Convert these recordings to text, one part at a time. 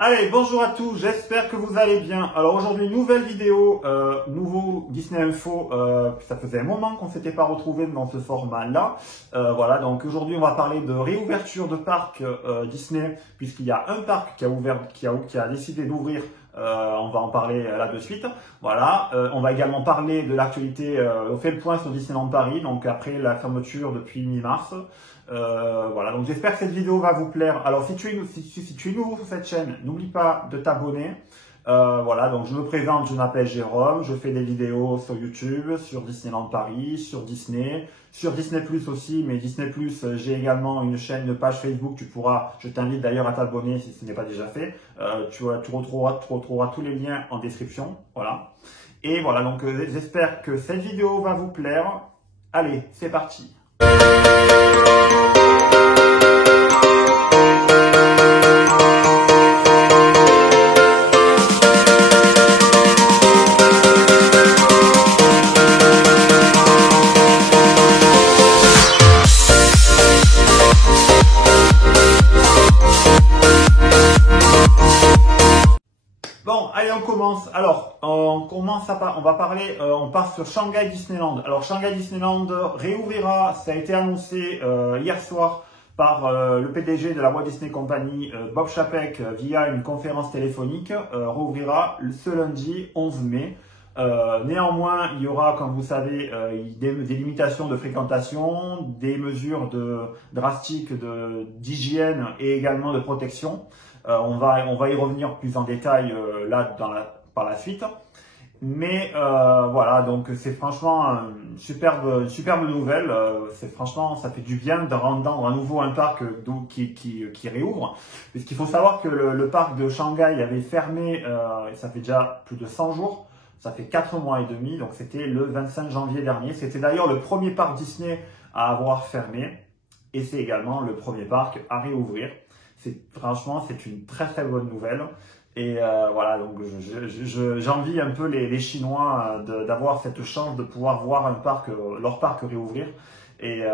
Allez, bonjour à tous, j'espère que vous allez bien. Alors aujourd'hui, nouvelle vidéo, nouveau Disney Info. Ça faisait un moment qu'on ne s'était pas retrouvé dans ce format-là. Voilà, donc aujourd'hui, on va parler de réouverture de parc Disney, puisqu'il y a un parc qui a ouvert, qui a décidé d'ouvrir. On va en parler là de suite. Voilà, on va également parler de l'actualité. On fait le point sur Disneyland Paris, donc après la fermeture depuis mi-mars. Voilà, donc j'espère que cette vidéo va vous plaire. Alors si tu es nouveau sur cette chaîne, n'oublie pas de t'abonner. Voilà, donc je me présente, je m'appelle Jérôme, je fais des vidéos sur YouTube, sur Disneyland Paris, sur Disney Plus aussi, mais Disney Plus, j'ai également une chaîne, une page Facebook, je t'invite d'ailleurs à t'abonner si ce n'est pas déjà fait. Tu retrouveras tous les liens en description, voilà. Et voilà, donc j'espère que cette vidéo va vous plaire. Allez, c'est parti. Bon, allez, on commence. Alors, on part sur Shanghai Disneyland. Alors, Shanghai Disneyland réouvrira, ça a été annoncé hier soir par le PDG de la Walt Disney Company, Bob Chapek, via une conférence téléphonique, réouvrira ce lundi 11 mai. Néanmoins, il y aura, comme vous savez, des limitations de fréquentation, des mesures drastiques d'hygiène et également de protection. On va y revenir plus en détail par la suite. Mais voilà, donc c'est franchement une superbe nouvelle. Franchement, ça fait du bien de rendre à nouveau un parc qui réouvre. Puisqu'il faut savoir que le parc de Shanghai avait fermé, ça fait déjà plus de 100 jours. Ça fait 4 mois et demi, donc c'était le 25 janvier dernier. C'était d'ailleurs le premier parc Disney à avoir fermé. Et c'est également le premier parc à réouvrir. Franchement, c'est une très bonne nouvelle. Et voilà, donc j'envie un peu les Chinois d'avoir cette chance de pouvoir voir leur parc réouvrir. Et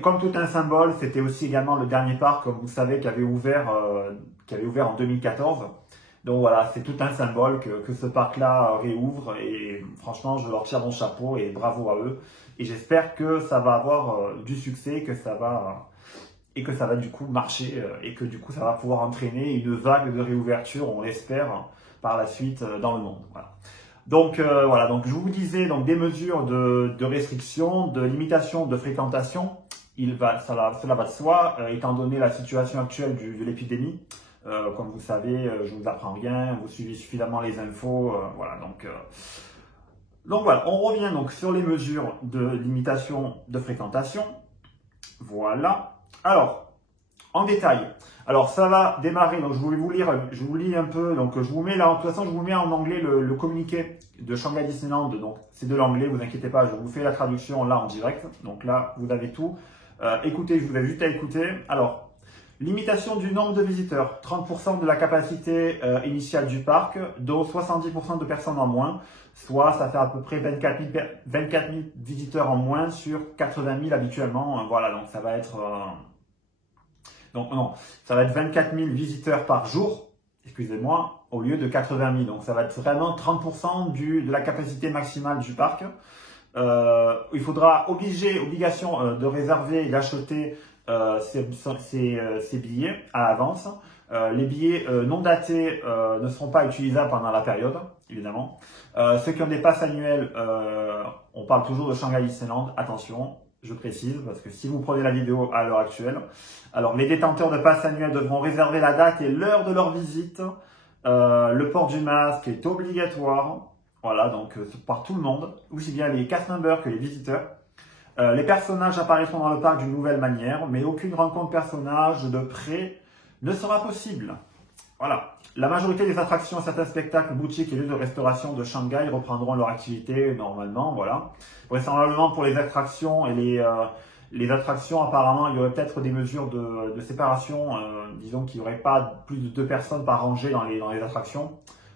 comme tout un symbole, c'était aussi également le dernier parc, comme vous savez, qui avait ouvert en 2014. Donc voilà, c'est tout un symbole que ce parc-là réouvre. Et franchement, je leur tire mon chapeau et bravo à eux. Et j'espère que ça va avoir du succès, que ça va du coup marcher et que du coup ça va pouvoir entraîner une vague de réouverture, on l'espère, par la suite dans le monde. Voilà. Donc voilà, donc je vous disais donc des mesures de restriction, de limitation de fréquentation. Cela va de soi, étant donné la situation actuelle de l'épidémie. Comme vous savez, je ne vous apprends rien, vous suivez suffisamment les infos, voilà. Donc voilà, on revient donc sur les mesures de limitation de fréquentation. Voilà. Alors, en détail. Alors, ça va démarrer. Donc, je vous lis un peu. Donc, je vous mets là, de toute façon, je vous mets en anglais le communiqué de Shanghai Disneyland. Donc, c'est de l'anglais, vous inquiétez pas, je vous fais la traduction là en direct. Donc là, vous avez tout. Écoutez, je vous ai juste à écouter. Alors, limitation du nombre de visiteurs. 30% de la capacité initiale du parc, dont 70% de personnes en moins. Soit, ça fait à peu près 24 000 visiteurs en moins sur 80 000 habituellement. Voilà, donc ça va être... ça va être 24 000 visiteurs par jour, excusez-moi, au lieu de 80 000. Donc ça va être vraiment 30% de la capacité maximale du parc. Il faudra obligation de réserver et d'acheter ces billets à l'avance. Les billets non datés ne seront pas utilisables pendant la période, évidemment. Ceux qui ont des passes annuelles, on parle toujours de Shanghai Disneyland, attention, je précise, parce que si vous prenez la vidéo à l'heure actuelle, alors les détenteurs de passes annuelles devront réserver la date et l'heure de leur visite. Le port du masque est obligatoire, voilà, donc par tout le monde, aussi bien les cast members que les visiteurs. Les personnages apparaîtront dans le parc d'une nouvelle manière, mais aucune rencontre personnage de près ne sera possible. Voilà. La majorité des attractions, certains spectacles, boutiques et lieux de restauration de Shanghai reprendront leur activité normalement. Voilà. Vraisemblablement pour les attractions et les attractions, apparemment, il y aurait peut-être des mesures de séparation. Disons qu'il n'y aurait pas plus de 2 personnes par rangée dans les attractions.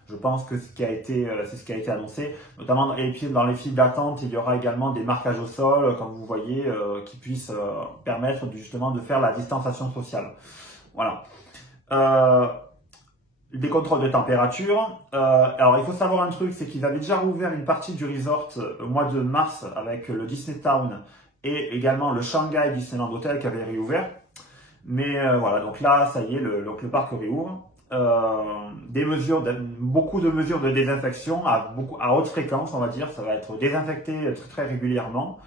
Je pense que c'est ce qui a été annoncé. Notamment et puis dans les files d'attente, il y aura également des marquages au sol, comme vous voyez, qui puissent justement de faire la distanciation sociale. Voilà. des contrôles de température. Alors il faut savoir un truc, c'est qu'ils avaient déjà rouvert une partie du resort au mois de mars avec le Disney Town et également le Shanghai Disneyland Hotel qui avait réouvert. Mais voilà, donc là, ça y est, le parc réouvre. Beaucoup de mesures de désinfection à haute fréquence, on va dire. Ça va être désinfecté très, très régulièrement.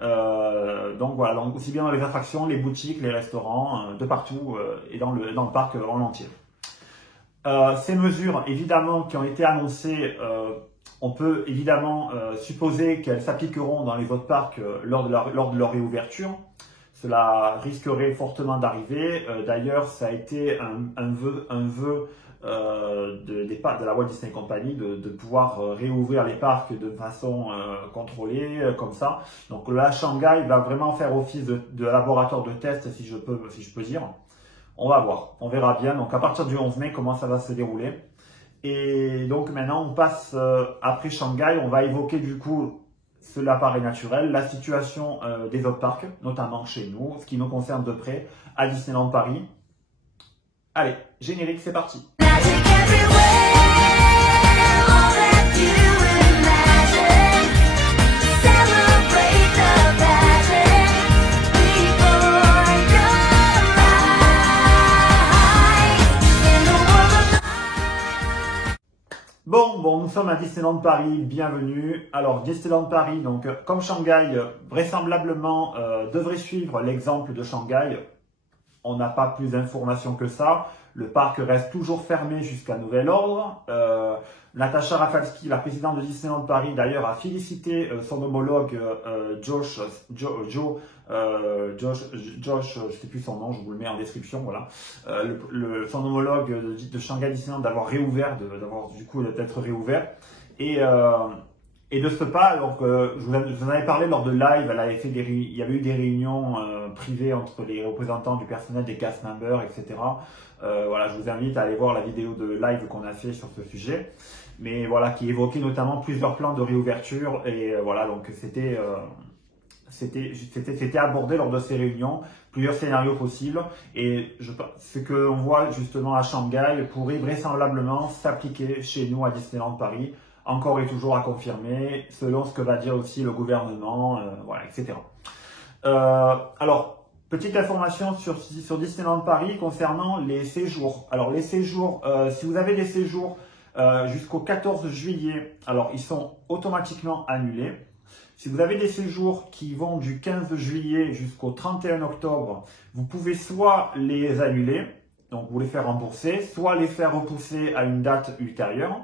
Donc voilà, donc aussi bien dans les attractions, les boutiques, les restaurants, de partout et dans le parc en entier. Ces mesures, évidemment, qui ont été annoncées, on peut évidemment supposer qu'elles s'appliqueront dans les autres parcs lors de leur réouverture. Cela risquerait fortement d'arriver. D'ailleurs, ça a été un vœu de la Walt Disney Company de pouvoir réouvrir les parcs de façon contrôlée, comme ça. Donc là, Shanghai va vraiment faire office de laboratoire de test, si je peux dire. On va voir, on verra bien. Donc à partir du 11 mai, comment ça va se dérouler. Et donc maintenant, on passe après Shanghai, on va évoquer du coup, cela paraît naturel, la situation des autres parcs, notamment chez nous, ce qui nous concerne de près, à Disneyland Paris. Allez, générique, c'est parti. Bon, nous sommes à Disneyland Paris, bienvenue. Alors, Disneyland Paris, donc comme Shanghai, vraisemblablement devrait suivre l'exemple de Shanghai. On n'a pas plus d'informations que ça. Le parc reste toujours fermé jusqu'à nouvel ordre. Natasha Rafalski, la présidente de Disneyland Paris, d'ailleurs, a félicité son homologue Josh, je sais plus son nom, je vous le mets en description, voilà. Son homologue de Shanghai Disneyland d'avoir réouvert, d'être réouvert. Et de ce pas, donc, je vous en avais parlé lors de live, il y avait eu des réunions privées entre les représentants du personnel, des cast members, etc. Voilà, je vous invite à aller voir la vidéo de live qu'on a fait sur ce sujet, mais voilà, qui évoquait notamment plusieurs plans de réouverture, et voilà, donc c'était abordé lors de ces réunions, plusieurs scénarios possibles, et ce que l'on voit justement à Shanghai pourrait vraisemblablement s'appliquer chez nous à Disneyland Paris, encore et toujours à confirmer, selon ce que va dire aussi le gouvernement, voilà, etc. Alors, petite information sur Disneyland Paris concernant les séjours. Alors, les séjours, si vous avez des séjours jusqu'au 14 juillet, alors ils sont automatiquement annulés. Si vous avez des séjours qui vont du 15 juillet jusqu'au 31 octobre, vous pouvez soit les annuler, donc vous les faire rembourser, soit les faire repousser à une date ultérieure,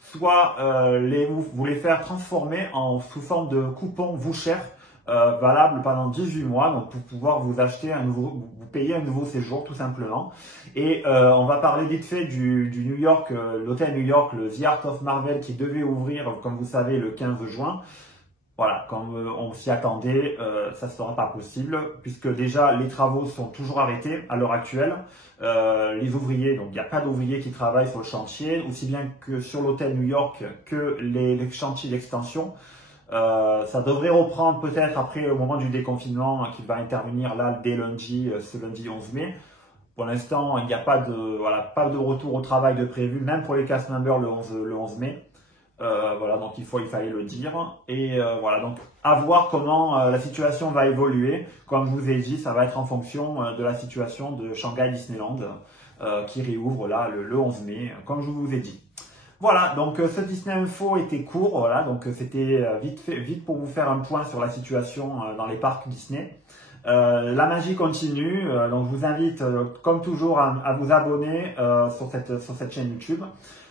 soit vous les faire transformer sous forme de coupons vouchers valable pendant 18 mois, donc pour pouvoir vous acheter vous payer un nouveau séjour tout simplement. Et on va parler vite fait du New York, l'hôtel New York, le The Art of Marvel qui devait ouvrir, comme vous savez, le 15 juin. Voilà, quand on s'y attendait, ça ne sera pas possible, puisque déjà les travaux sont toujours arrêtés à l'heure actuelle. Les ouvriers, donc il n'y a pas d'ouvriers qui travaillent sur le chantier, aussi bien que sur l'hôtel New York que les chantiers d'extension. Ça devrait reprendre peut-être après au moment du déconfinement qui va intervenir là dès lundi, ce lundi 11 mai. Pour l'instant, il n'y a pas de retour au travail de prévu, même pour les cast members le 11 mai. Voilà, donc il fallait le dire. Et voilà, donc à voir comment la situation va évoluer. Comme je vous ai dit, ça va être en fonction de la situation de Shanghai Disneyland qui réouvre là le 11 mai, comme je vous ai dit. Voilà, donc ce Disney Info était court, voilà, donc c'était vite pour vous faire un point sur la situation dans les parcs Disney. La magie continue, donc je vous invite comme toujours à vous abonner sur cette chaîne YouTube,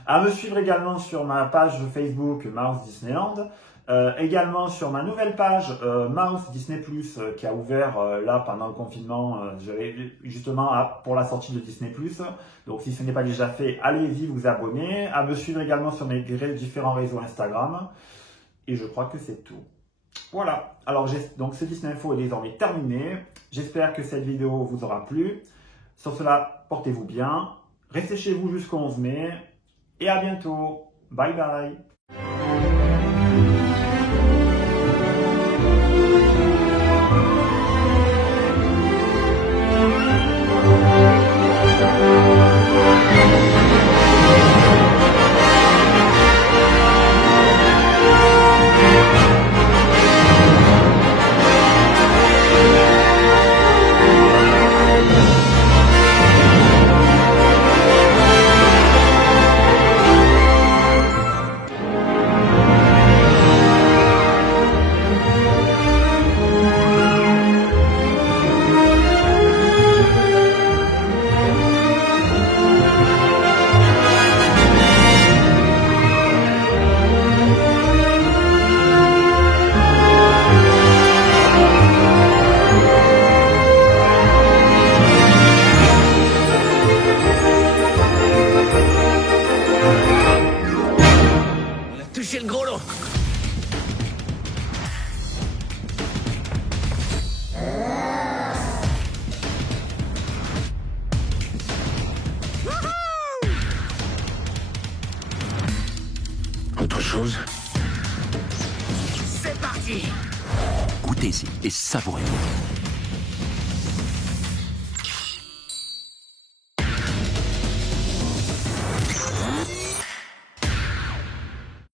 à me suivre également sur ma page Facebook Mouse Disneyland, également sur ma nouvelle page Mouse Disney Plus qui a ouvert là pendant le confinement, justement pour la sortie de Disney Plus. Donc si ce n'est pas déjà fait, allez-y vous abonner, à me suivre également sur mes différents réseaux Instagram. Et je crois que c'est tout. Voilà, alors donc ce Disney Info est désormais terminé. J'espère que cette vidéo vous aura plu. Sur cela, portez-vous bien, restez chez vous jusqu'au 11 mai et à bientôt. Bye bye. chose? C'est parti! Goûtez-y et savourez-le.